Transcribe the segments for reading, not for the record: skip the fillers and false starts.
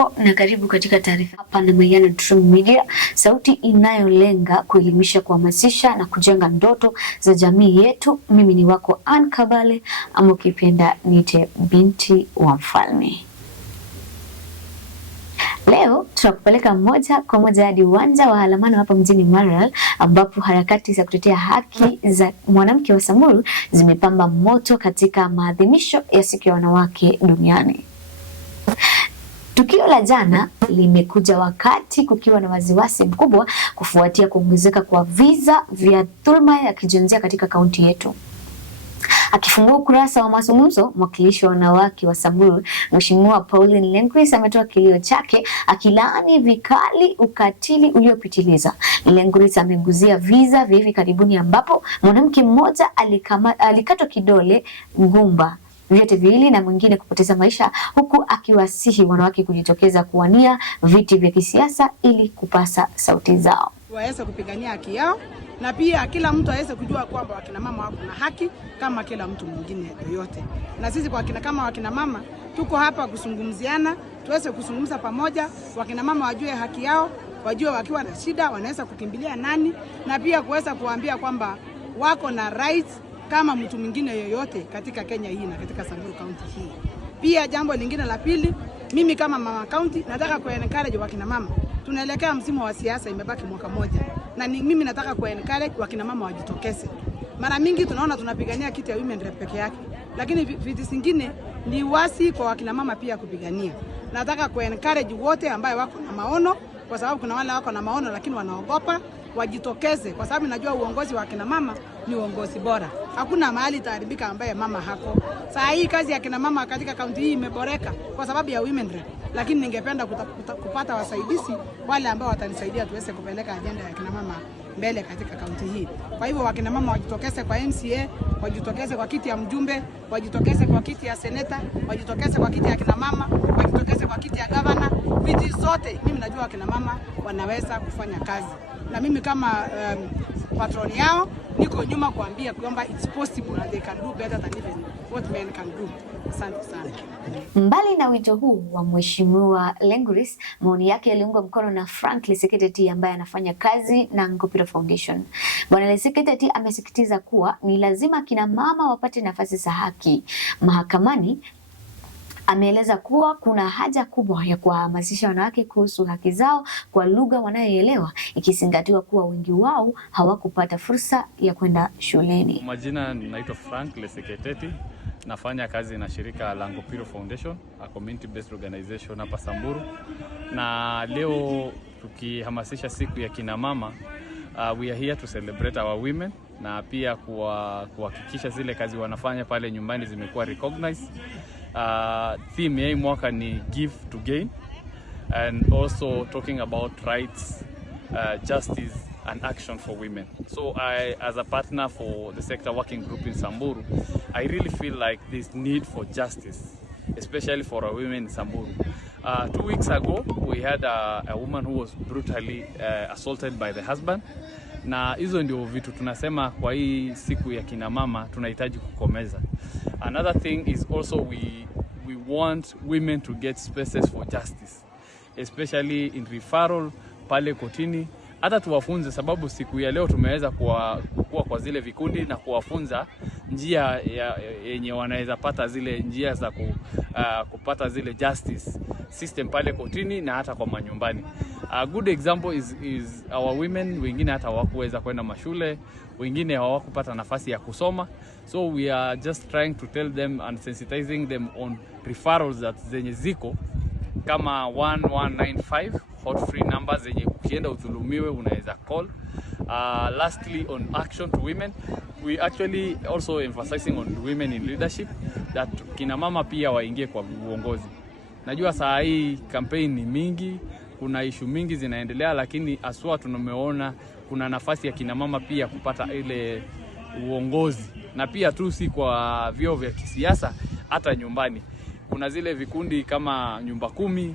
Hujambo na karibu katika taarifa hapa na Mayana True Media, sauti inayolenga kuelimisha, kuhamasisha na kujenga ndoto za jamii yetu. Mimi ni wako Ann Kabale, ama ukipenda niite binti wa mfalme. Leo tunakupeleka moja kwa moja hadi uwanja wa Alamano hapa mjini Maralal, ambapo harakati za kutetea haki za mwanamke wa Samburu zimepamba moto katika maadhimisho ya siku ya wanawake duniani. Tukio la jana limekuja wakati kukiwa na wasiwasi mkubwa kufuatia kuongezeka kwa visa vya dhulma ya kijinsia katika kaunti yetu. Akifungua ukurasa wa mazungumzo, mwakilishi wa wanawake wa Samburu, Mheshimiwa Pauline Lenguris ametoa kilio chake akilaani vikali ukatili uliopitiliza. Lenguris ameguzia visa vya hivi karibuni ambapo mwanamke mmoja alikatwa kidole gumba vyote viwili na mwingine kupoteza maisha, huku akiwasihi wanawake kujitokeza kuwania viti vya kisiasa ili kupasa sauti zao, waweze kupigania haki yao, na pia kila mtu aweze kujua kwamba wakina mama wako na haki kama kila mtu mwingine yoyote. Na sisi kwa kama wakina mama tuko hapa kuzungumziana, tuweze kuzungumza pamoja, wakina mama wajue haki yao, wajue wakiwa na shida wanaweza kukimbilia nani, na pia kuweza kuambia kwamba wako na rights kama mtu mwingine yoyote katika Kenya hii na katika Samburu County hii. Pia jambo lingine la pili, mimi kama mama county nataka ku-encourage wakina mama. Tunaelekea msimu wa siasa, imebaki mwaka moja. Na mimi nataka ku-encourage wakina mama wajitokeze. Mara mingi tunaona tunapigania kiti ya women rep peke yake, lakini viti zingine ni wasi kwa wakina mama pia kupigania. Nataka ku-encourage wote ambao wako na maono, kwa sababu kuna wale wako na maono lakini wanaogopa, wajitokeze, kwa sababu najua uongozi wa kina mama ni uongozi bora. Hakuna mahali taharibika ambaye mama hako. Saa hii kazi ya kina mama katika kaunti hii imeboreka kwa sababu ya women rep, lakini ningependa kupata wasaidizi wale ambao watanisaidia tuweze kupeleka agenda ya kina mama mbele katika kaunti hii. Kwa hivyo wakina mama wajitokeze kwa MCA, wajitokeze kwa kiti ya mjumbe, wajitokeze kwa kiti ya seneta, wajitokeze kwa kiti ya kina mama, wajitokeze kwa kiti ya governor. Viti zote mimi najua wakina mama wanaweza kufanya kazi, na mimi kama patroni yao niko nyuma kuambia kwamba it's possible and they can do better than even what men can do. Asante sana. Mbali na wito huu wa Mheshimiwa Lenguris, maoni yake yaliungwa mkono na Frank Leseketeti ambaye anafanya kazi na Ngopiro Foundation. Bwana Leseketeti amesisitiza kuwa ni lazima kina mama wapate nafasi za haki mahakamani. Ameeleza kuwa kuna haja kubwa ya kuhamasisha wanawake kuhusu haki zao kwa lugha wanayoelewa, ikizingatiwa kuwa wengi wao hawakupata fursa ya kwenda shuleni. Majina naitwa Frank Leseketeti, nafanya kazi na shirika la Ngopiro Foundation, a community based organization hapa Samburu. Na leo tukihamasisha siku ya kina mama, we are here to celebrate our women, na pia kuhakikisha zile kazi wanafanya pale nyumbani zimekuwa recognized. Theme ya mwaka ni give to gain, and also talking about rights, justice and action for women. So I, as a partner for the sector working group in Samburu, I really feel like there's need for justice, especially for our women in Samburu. 2 weeks ago we had a woman who was brutally assaulted by the husband, na hizo ndio vitu tunasema kwa hii siku ya kina mama tunahitaji kukomeza. Another thing is also we want women to get spaces for justice, especially in referral pale kotini. Hata tuwafunze, sababu siku ya leo tumeweza kuwa kwa zile vikundi na kuwafunza njia yenye wanaweza pata zile njia za kupata zile justice system pale kotini na hata kwa manyumbani. A good example is our women. Wengine hata hawakuweza kwenda mashule, wengine hawakupata nafasi ya kusoma, so we are just trying to tell them and sensitizing them on referrals that zenye ziko kama 1195 hot free numbers zenye ukienda udhulumiwe unaweza call. Lastly, on action to women, we actually also emphasizing on women in leadership, that kina mama pia waingie kwa uongozi. Najua saa hii campaign ni mingi, kuna issue mingi zinaendelea, lakini aswa tunameona kuna nafasi ya kina mama pia kupata ile uongozi, na pia tu si kwa vyeo vya kisiasa, hata nyumbani. Kuna zile vikundi kama nyumba 10,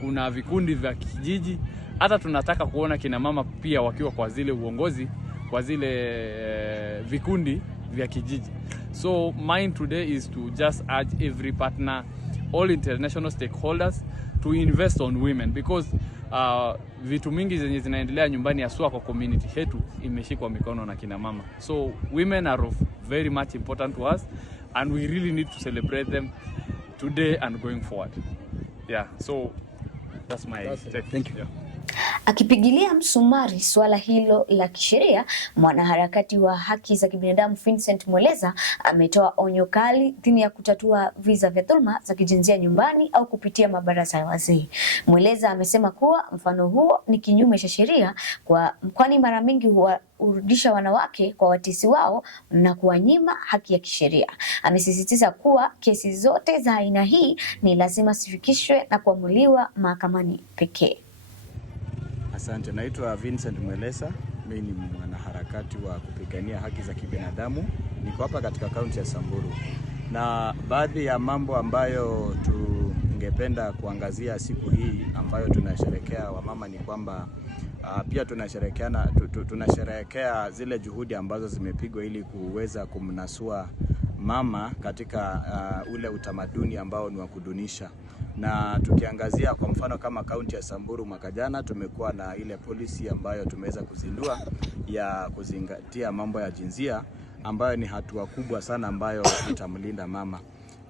kuna vikundi vya kijiji. Hata tunataka kuona kina mama pia wakiwa kwa zile uongozi, kwa zile vikundi vya kijiji. So mine today is to just urge every partner, all international stakeholders to invest on women because vitu mingi zenye zinaendelea nyumbani haswa kwa community yetu imeshikwa mikono na kina mama. So women are of very much important to us and we really need to celebrate them today and going forward. Yeah, so that's my take. Thank you. Yeah. Akipigilia msumari suala hilo la kisheria, mwanaharakati wa haki za kibinadamu Vincent Mwelesa ametoa onyo kali dhidi ya kutatua visa vya dhulma za kijinsia nyumbani au kupitia mabaraza ya wazee. Mwelesa amesema kuwa mfano huo ni kinyume cha sheria kwani mara mingi huwarudisha wanawake kwa watesi wao na kuwanyima haki ya kisheria. Amesisitiza kuwa kesi zote za aina hii ni lazima zifikishwe na kuamuliwa mahakamani pekee. Asante, naitwa Vincent Mwelesa. Mimi ni mwanaharakati wa kupigania haki za kibinadamu. Niko hapa katika kaunti ya Samburu. Na baadhi ya mambo ambayo tungependa kuangazia siku hii ambayo tunasherehekea wamama ni kwamba pia tunasherehekea zile juhudi ambazo zimepigwa ili kuweza kumnasua mama katika ule utamaduni ambao ni wa kudunisha. Na tukiangazia kwa mfano kama kaunti ya Samburu mwaka jana tumekuwa na ile policy ambayo tumeweza kuzindua ya kuzingatia mambo ya jinsia ambayo ni hatua kubwa sana ambayo itamlinda mama.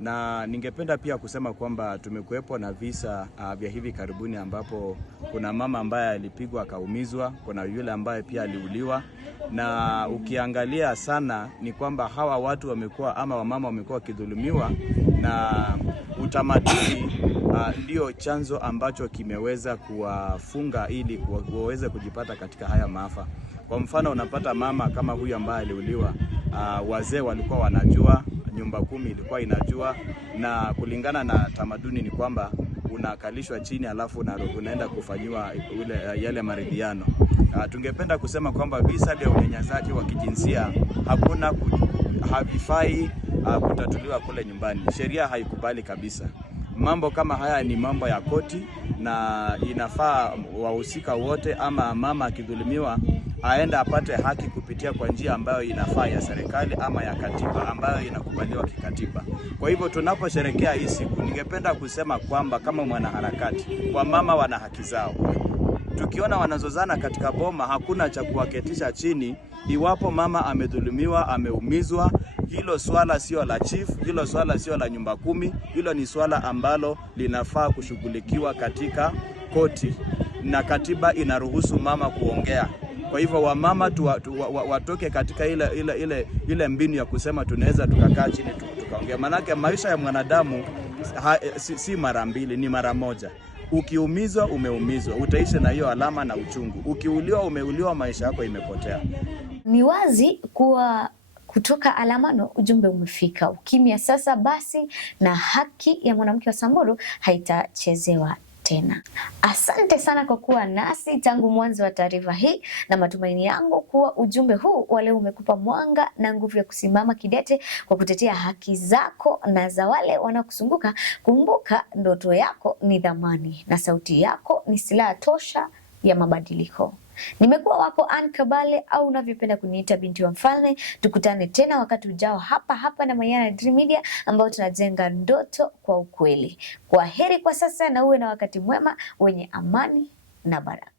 Na ningependa pia kusema kwamba tumekuwepo na visa vya hivi karibuni ambapo kuna mama ambaye alipigwa akaumizwa, kuna yule ambaye pia aliuliwa. Na ukiangalia sana ni kwamba hawa watu wamekuwa ama wamama wamekuwa kidhulumiwa na utamaduni ndio chanzo ambacho kimeweza kuwafunga ili waweze kujipata katika haya maafa. Kwa mfano unapata mama kama huyu ambaye aliuliwa, wazee walikuwa wanajua, nyumba 10 ilikuwa inajua, na kulingana na tamaduni ni kwamba unakalishwa chini alafu unaenda kufanyiwa yale maridhiano. Tungependa kusema kwamba visa vya unyanyasaji wa kijinsia havifai kutatuliwa kule nyumbani. Sheria haikubali kabisa. Mambo kama haya ni mambo ya koti na inafaa wahusika wote ama mama akidhulumiwa aenda apate haki kupitia kwa njia ambayo inafaa ya serikali ama ya katiba ambayo inakubaliwa kikatiba. Kwa hivyo tunaposherehekea hii siku, ningependa kusema kwamba kama mwanaharakati, kwa mama wana haki zao. Tukiona wanazozana katika boma, hakuna cha kuwaketisha chini. Iwapo mama amedhulumiwa, ameumizwa, hilo swala sio la chief, hilo swala sio la nyumba 10, hilo ni swala ambalo linafaa kushughulikiwa katika koti na katiba inaruhusu mama kuongea. Kwa hivyo wamama watoke katika ile mbinu ya kusema tunaweza tukakaa chini tukaongea. Manake maisha ya mwanadamu si mara mbili, ni mara moja. Ukiumizwa umeumizwa, utaishi na hiyo alama na uchungu. Ukiuliwa umeuliwa, maisha yako imepotea. Ni wazi kuwa kutoka Alamano ujumbe umefika. Ukimya sasa basi, na haki ya mwanamke wa Samburu haitachezewa tena. Asante sana kwa kuwa nasi tangu mwanzo wa taarifa hii, na matumaini yangu kuwa ujumbe huu wa leo umekupa mwanga na nguvu ya kusimama kidete kwa kutetea haki zako na za wale wanaokuzunguka. Kumbuka, ndoto yako ni dhamani na sauti yako ni silaha tosha ya mabadiliko. Nimekuwa wako Ann Kabale, au unavyopenda kuniita binti wa mfalme. Tukutane tena wakati ujao hapa na Mayana Dream Media, ambao tunajenga ndoto kwa ukweli. Kwa heri kwa sasa, na uwe na wakati mwema wenye amani na baraka.